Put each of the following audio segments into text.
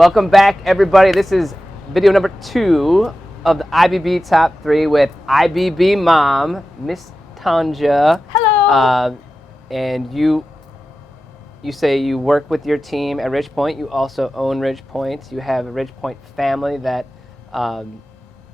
Welcome back, everybody. This is video number 2 of the IBB Top 3 with IBB Mom, Miss Tonja. Hello. And you say you work with your team at Ridgepoint. You also own Ridgepoint. You have a Ridgepoint family that, I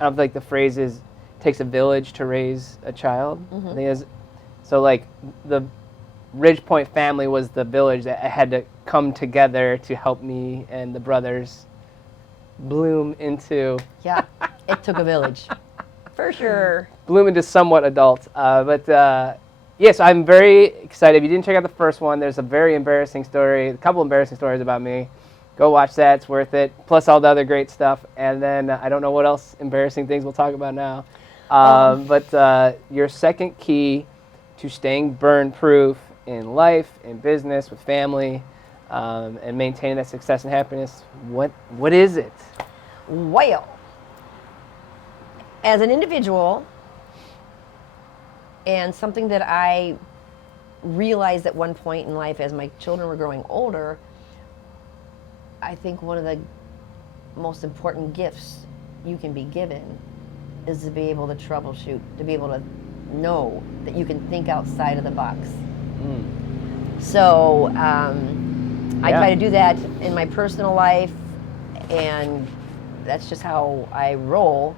don't think the phrase is, takes a village to raise a child. I think it's, so like the Ridgepoint family was the village that had to come together to help me and the brothers bloom into. Yeah, it took a village, for sure. Bloom into somewhat adults. Yes, I'm very excited. If you didn't check out the first one, there's a very embarrassing story, a couple embarrassing stories about me. Go watch that, it's worth it. Plus all the other great stuff. And then I don't know what else embarrassing things we'll talk about now. But your second key to staying burn-proof in life, in business, with family, and maintaining that success and happiness, what is it? Well, as an individual, and something that I realized at one point in life as my children were growing older, I think one of the most important gifts you can be given is to be able to troubleshoot, to be able to know that you can think outside of the box. So I try to do that in my personal life, and that's just how I roll.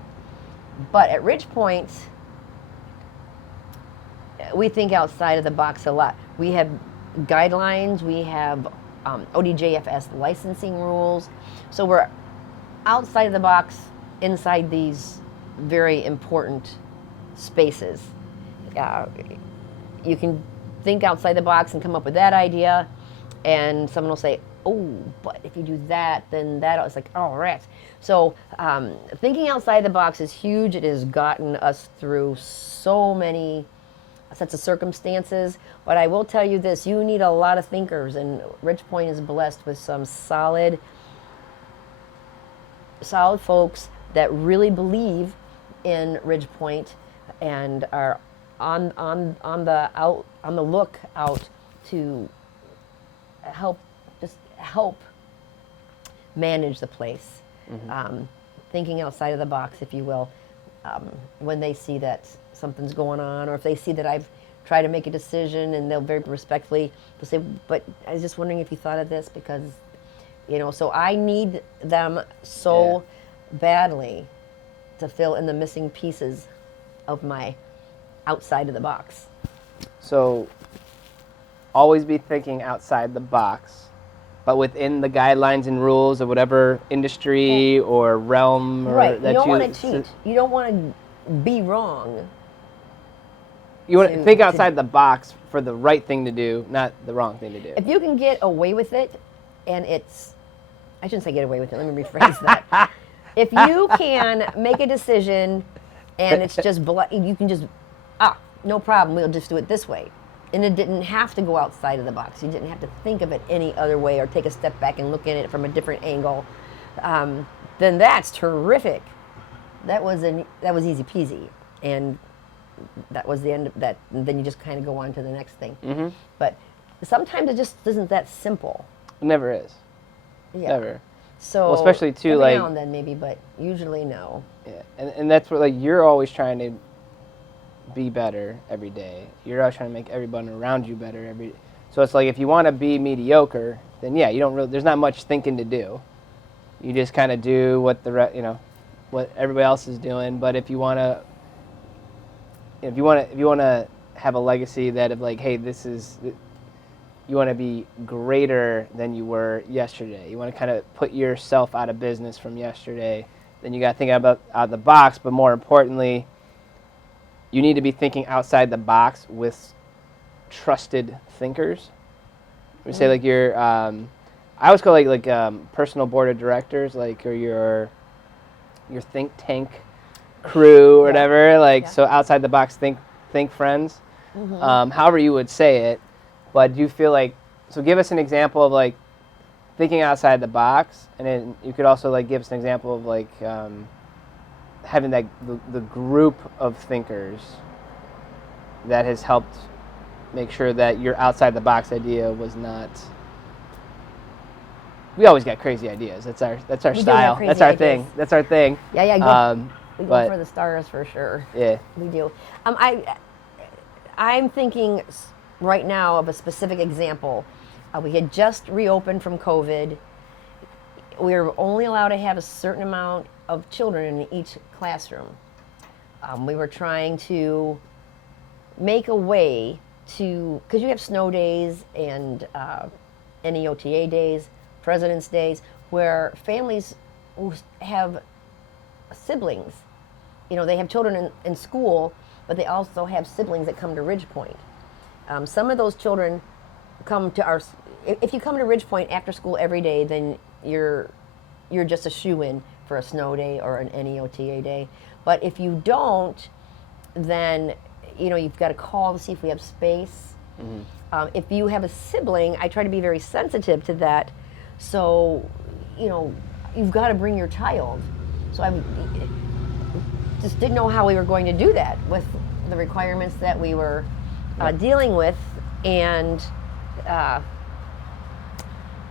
But at Ridgepoint, we think outside of the box a lot. We have guidelines, we have ODJFS licensing rules. So we're outside of the box, inside these very important spaces. You can think outside the box and come up with that idea, and someone will say, oh, but if you do that, then that, it's like, oh, rats. So thinking outside the box is huge. It has gotten us through so many sets of circumstances, but I will tell you this, you need a lot of thinkers, and Ridgepoint is blessed with some solid folks that really believe in Ridgepoint and are on the lookout to help manage the place, thinking outside of the box, if you will, when they see that something's going on, or if they see that I've tried to make a decision, and they'll very respectfully say, but I was just wondering if you thought of this, because, so I need them so badly to fill in the missing pieces of my outside of the box. So always be thinking outside the box, but within the guidelines and rules of whatever industry or realm. Right. You don't want to cheat. You don't want to be wrong. You want to think outside the box for the right thing to do, not the wrong thing to do. If you can get away with it, and I shouldn't say get away with it, let me rephrase that. If you can make a decision and it's just, you can just, no problem, we'll just do it this way. And it didn't have to go outside of the box. You didn't have to think of it any other way or take a step back and look at it from a different angle. Then that's terrific. That was easy peasy. And that was the end of that. And then you just kind of go on to the next thing. But sometimes it just isn't that simple. It never is. Yeah. Never. So especially too, every like, now and then maybe, but usually no. Yeah, and that's what, like, you're always trying to be better every day. You're always trying to make everyone around you better every day. So it's like, if you want to be mediocre, then you don't really, there's not much thinking to do. You just kind of do what what everybody else is doing. But if you want to have a legacy that of like, hey, you want to be greater than you were yesterday. You want to kind of put yourself out of business from yesterday. Then you got to think out of the box, but more importantly, you need to be thinking outside the box with trusted thinkers. We say like your, I always call like personal board of directors, like, or your think tank crew or whatever. Like, so outside the box, think friends. However you would say it. But do you feel like, so give us an example of like thinking outside the box, and then you could also like give us an example of like having that the group of thinkers that has helped make sure that your outside the box idea was not we always got crazy ideas. That's our We do have style. crazy That's our ideas. thing. That's our thing. Yeah, go. We go but for the stars for sure. yeah, We do. I'm thinking right now of a specific example. We had just reopened from COVID. We were only allowed to have a certain amount of children in each classroom. We were trying to make a way to, because you have snow days and NEOTA days, President's Days, where families who have siblings, they have children in school, but they also have siblings that come to Ridgepoint. Some of those children come to if you come to Ridgepoint after school every day, then you're just a shoo-in for a snow day or an NEOTA day. But if you don't, then you've got to call to see if we have space. Mm-hmm. If you have a sibling, I try to be very sensitive to that. So, you've got to bring your child. So I just didn't know how we were going to do that with the requirements that we were dealing with. And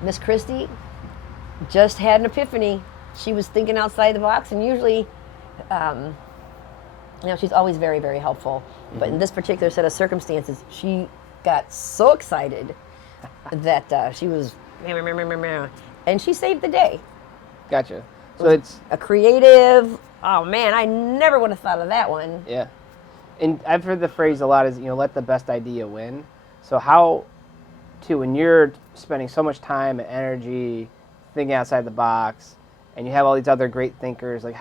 Miss Christie just had an epiphany. She was thinking outside the box, and usually, she's always very, very helpful. Mm-hmm. But in this particular set of circumstances, she got so excited that she was, and she saved the day. Gotcha. So it's a creative. Oh man, I never would have thought of that one. Yeah, and I've heard the phrase a lot is let the best idea win. So how, when you're spending so much time and energy thinking outside the box, and you have all these other great thinkers, like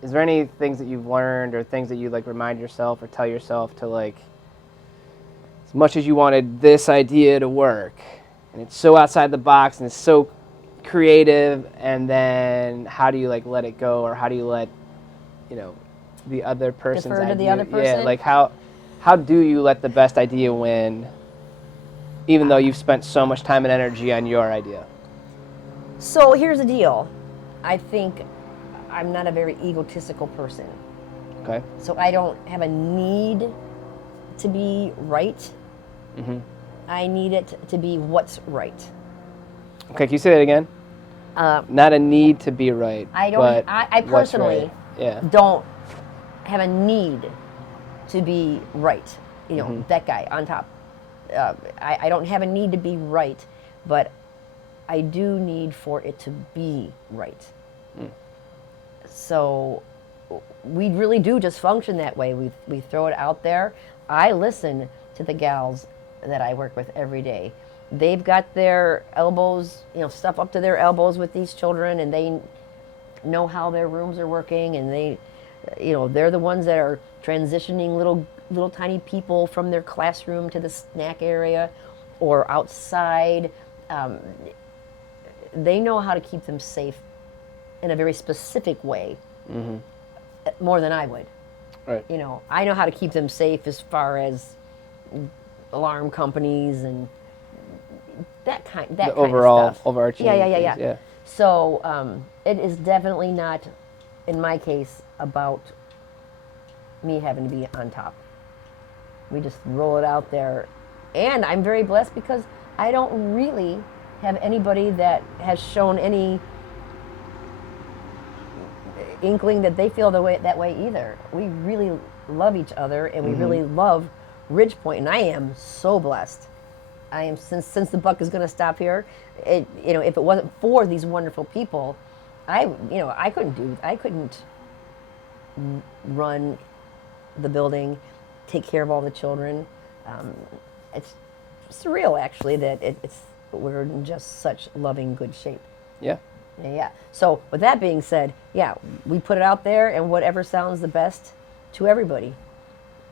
is there any things that you've learned or things that you remind yourself or tell yourself to as much as you wanted this idea to work, and it's so outside the box and it's so creative, and then how do you let it go, or how do you let the other person's defer to idea, the other person? How do you let the best idea win, even though you've spent so much time and energy on your idea? So here's the deal. I think I'm not a very egotistical person. Okay. So I don't have a need to be right. Mm-hmm. I need it to be what's right. Okay, can you say that again? Not a need to be right. I don't. But I personally don't have a need to be right. Mm-hmm. That guy on top. I don't have a need to be right, but I do need for it to be right. Mm. So we really do just function that way. We throw it out there. I listen to the gals that I work with every day. They've got their elbows, stuff up to their elbows with these children, and they know how their rooms are working, and they're the ones that are transitioning little tiny people from their classroom to the snack area or outside. They know how to keep them safe in a very specific way, mm-hmm. more than I would. Right. I know how to keep them safe as far as alarm companies and that kind of stuff. Overarching. Yeah. So it is definitely not, in my case, about me having to be on top. We just roll it out there, and I'm very blessed because I don't really have anybody that has shown any inkling that they feel that way either. We really love each other, and we mm-hmm. really love Ridgepoint, and I am so blessed. I am since the buck is going to stop here. If it wasn't for these wonderful people, I couldn't run the building, take care of all the children. It's surreal, actually, that we're in just such loving, good shape. Yeah. Yeah. So with that being said, we put it out there, and whatever sounds the best to everybody,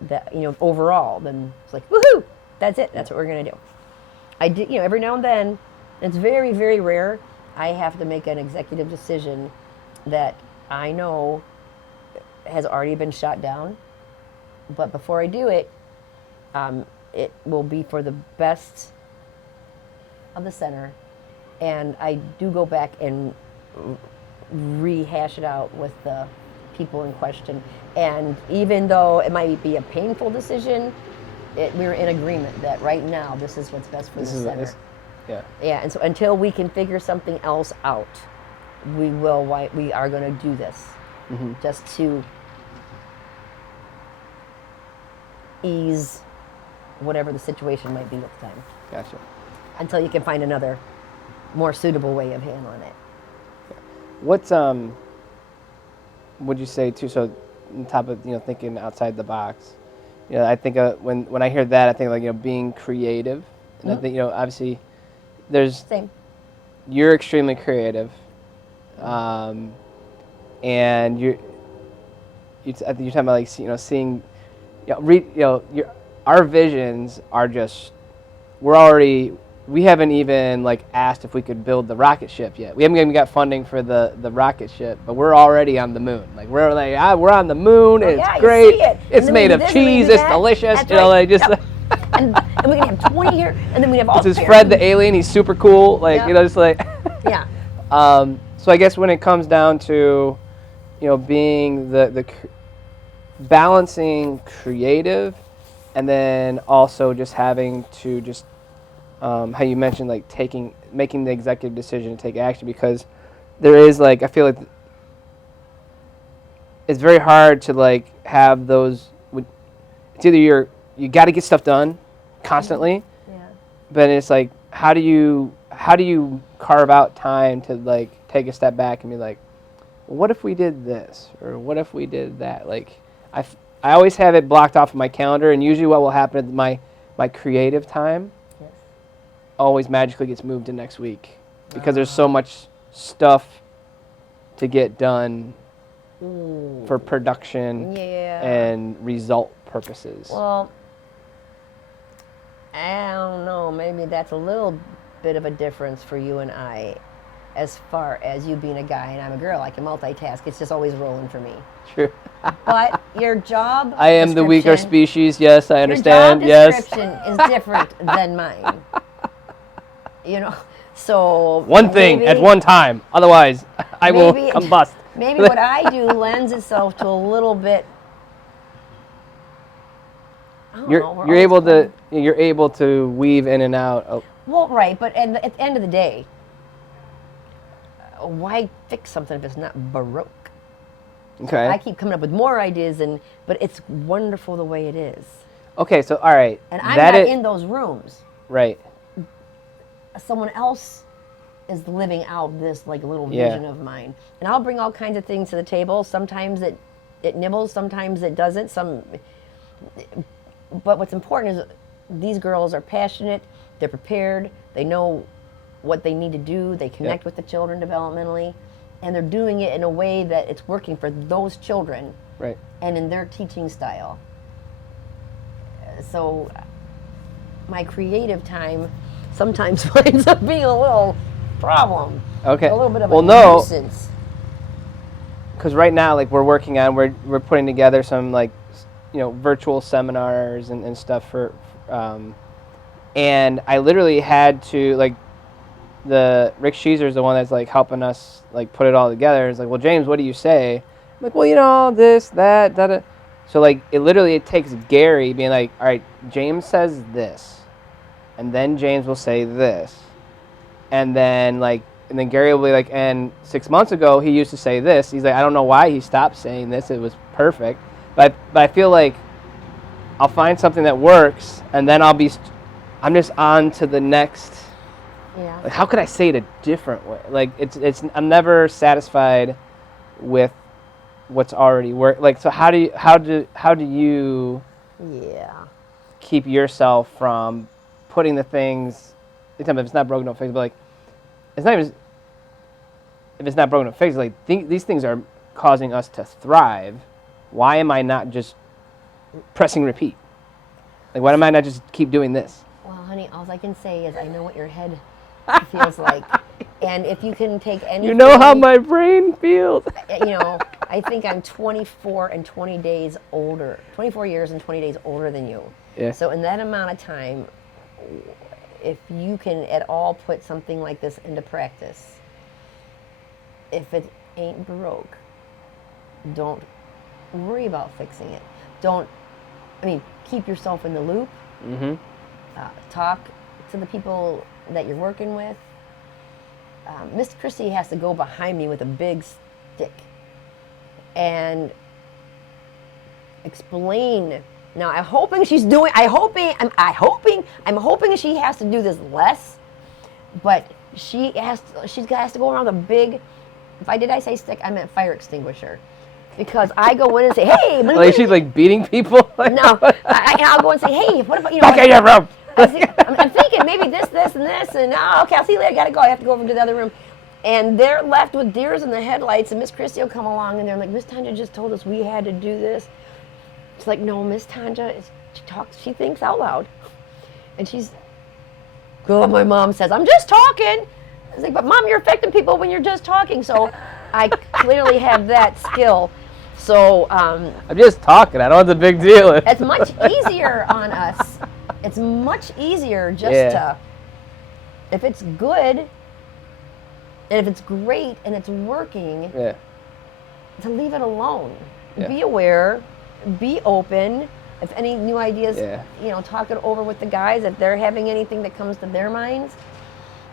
that overall, then it's like woohoo! That's it. That's what we're gonna do. I did, every now and then, it's very, very rare, I have to make an executive decision that I know has already been shot down. But before I do it, it will be for the best of the center. And I do go back and rehash it out with the people in question. And even though it might be a painful decision, we're in agreement that right now this is what's best for the center. Yeah. Yeah, and so until we can figure something else out, we are going to do this just to ease whatever the situation might be at the time. Gotcha. Until you can find another more suitable way of handling it. What's would you say too? So, on top of thinking outside the box, I think when I hear that, I think like being creative, and I think obviously there's Same. You're extremely creative, and you're talking about like seeing, our visions are just we haven't even like asked if we could build the rocket ship yet. We haven't even got funding for the rocket ship, but we're already on the moon. Like we're on the moon. It's great. You see it. It's made of cheese. It's delicious. That's right. Just. Yep. and we can have 20 here, and then we have all. This is Fred the alien. He's super cool. Like just like. Yeah. So I guess when it comes down to, being the balancing creative, and then also just having to just. How you mentioned like making the executive decision to take action, because there is like I feel like it's very hard to like have those. It's either you got to get stuff done constantly, but it's like how do you carve out time to like take a step back and be like, well, what if we did this or what if we did that? Like I always have it blocked off of my calendar, and usually what will happen is my creative time always magically gets moved to next week because there's so much stuff to get done for production and result purposes. Well, I don't know. Maybe that's a little bit of a difference for you and I, as far as you being a guy and I'm a girl. I can multitask. It's just always rolling for me. True. But your job I am the weaker species. Yes, I understand. Your job description is different than mine. So one thing at one time. Otherwise, I will combust. Maybe what I do lends itself to a little bit. You're able to weave in and out. Well, right, but at the end of the day, why fix something if it's not baroque? Okay. I keep coming up with more ideas, but it's wonderful the way it is. Okay, so all right. And I'm not in those rooms. Right. Someone else is living out this like little vision of mine, and I'll bring all kinds of things to the table. Sometimes it nibbles, sometimes it doesn't. But what's important is these girls are passionate, they're prepared, they know what they need to do, they connect with the children developmentally, and they're doing it in a way that it's working for those children, right? And in their teaching style. So my creative time sometimes winds up being a little problem. Okay. A little bit of a nuisance. Because right now, like we're putting together some like, virtual seminars and stuff for, and I literally had to like, the Rick Sheezer is the one that's like helping us like put it all together. It's like, well, James, what do you say? I'm like, well, this, that, da. So like it takes Gary being like, all right, James says this. And then James will say this, and then Gary will be like, and 6 months ago he used to say this. He's like, I don't know why he stopped saying this. It was perfect, but I feel like I'll find something that works, and then I'm just on to the next. Yeah. Like, how could I say it a different way? Like it's I'm never satisfied with what's already worked. Like, so how do you keep yourself from putting the things, if it's not broken, don't fix it, but like, it's not even, if it's not broken, don't fix it, like, these things are causing us to thrive. Why am I not just pressing repeat? Like, why am I not just keep doing this? Well, honey, all I can say is I know what your head feels like. And if you can take any... You know how my brain feels. I think I'm 24 and 20 days older, 24 years and 20 days older than you. Yeah. So in that amount of time, if you can at all put something like this into practice, if it ain't broke, don't worry about fixing it. Keep yourself in the loop. Mm-hmm. Talk to the people that you're working with. Miss Chrissy has to go behind me with a big stick and explain. Now, I'm hoping she has to do this less, but she has to go around a big. Did I say stick? I meant fire extinguisher, because I go in and say, "Hey," like she's like beating people. No, I'll go and say, "Hey, what about Okay, yeah, bro. I'm thinking maybe this, and this, and okay, I'll see you later. I gotta go. I have to go over to the other room." And they're left with deers in the headlights, and Miss Christie will come along, and they're like, "Miss Tonja just told us we had to do this." It's like, no, Miss Tonja, she thinks out loud. And my mom says, "I'm just talking." I was like, "But Mom, you're affecting people when you're just talking." So I clearly have that skill. So I'm just talking. I don't know what the big deal is. It's much easier on us. It's much easier just to, if it's good, and if it's great, and it's working, to leave it alone. Yeah. Be aware, be open. If any new ideas, talk it over with the guys if they're having anything that comes to their minds.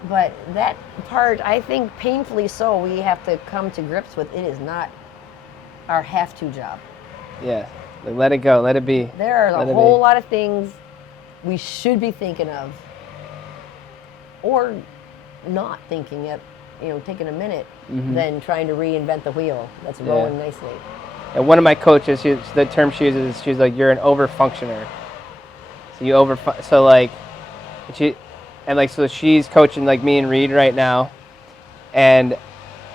But that part, I think, painfully so, we have to come to grips with. It is not our have-to job. Yeah, let it go, let it be. There are a whole lot of things we should be thinking of, or not thinking it, taking a minute, than trying to reinvent the wheel that's rolling nicely. And one of my coaches, the term she uses, she's like, "You're an over-functioner." So so she's coaching like me and Reed right now, and I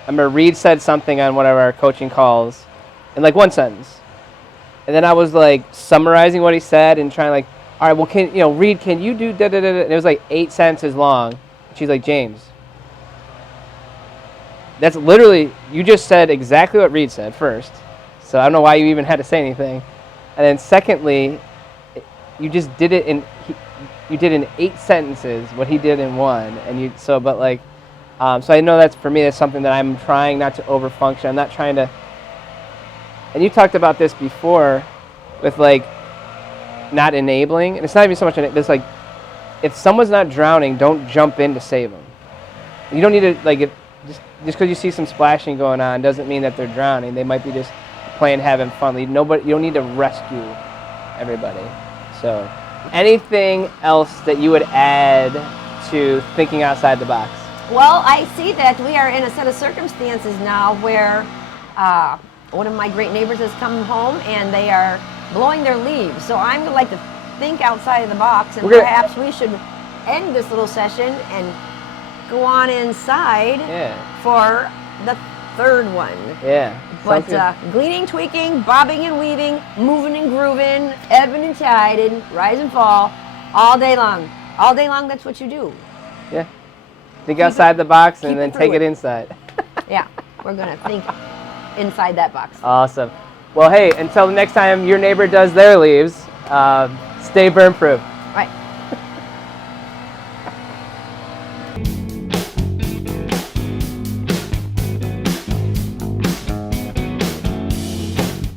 remember Reed said something on one of our coaching calls, in like one sentence, and then I was like summarizing what he said and trying like, all right, well, Reed, can you do da da da da? And it was like 8 sentences long. She's like, "James, that's literally, you just said exactly what Reed said first. So I don't know why you even had to say anything. And then secondly, you just did it you did in 8 sentences what he did in one. And so I know that's, for me, that's something that I'm trying not to overfunction. I'm not trying to, and you talked about this before with like not enabling. And it's not even so much, it's like, if someone's not drowning, don't jump in to save them. You don't need to, just because you see some splashing going on doesn't mean that they're drowning. They might be just playing, having fun. You don't need to rescue everybody. So, anything else that you would add to thinking outside the box? Well, I see that we are in a set of circumstances now where one of my great neighbors has come home and they are blowing their leaves. So I'm going to like to think outside of the box, and perhaps we should end this little session and go on inside for the third one. Yeah. But gleaning, tweaking, bobbing and weaving, moving and grooving, ebbing and tiding, rise and fall, all day long. All day long, that's what you do. Yeah. Think outside the box and then take it inside. Yeah, we're going to think inside that box. Awesome. Well, hey, until the next time your neighbor does their leaves, stay burn-proof. Right.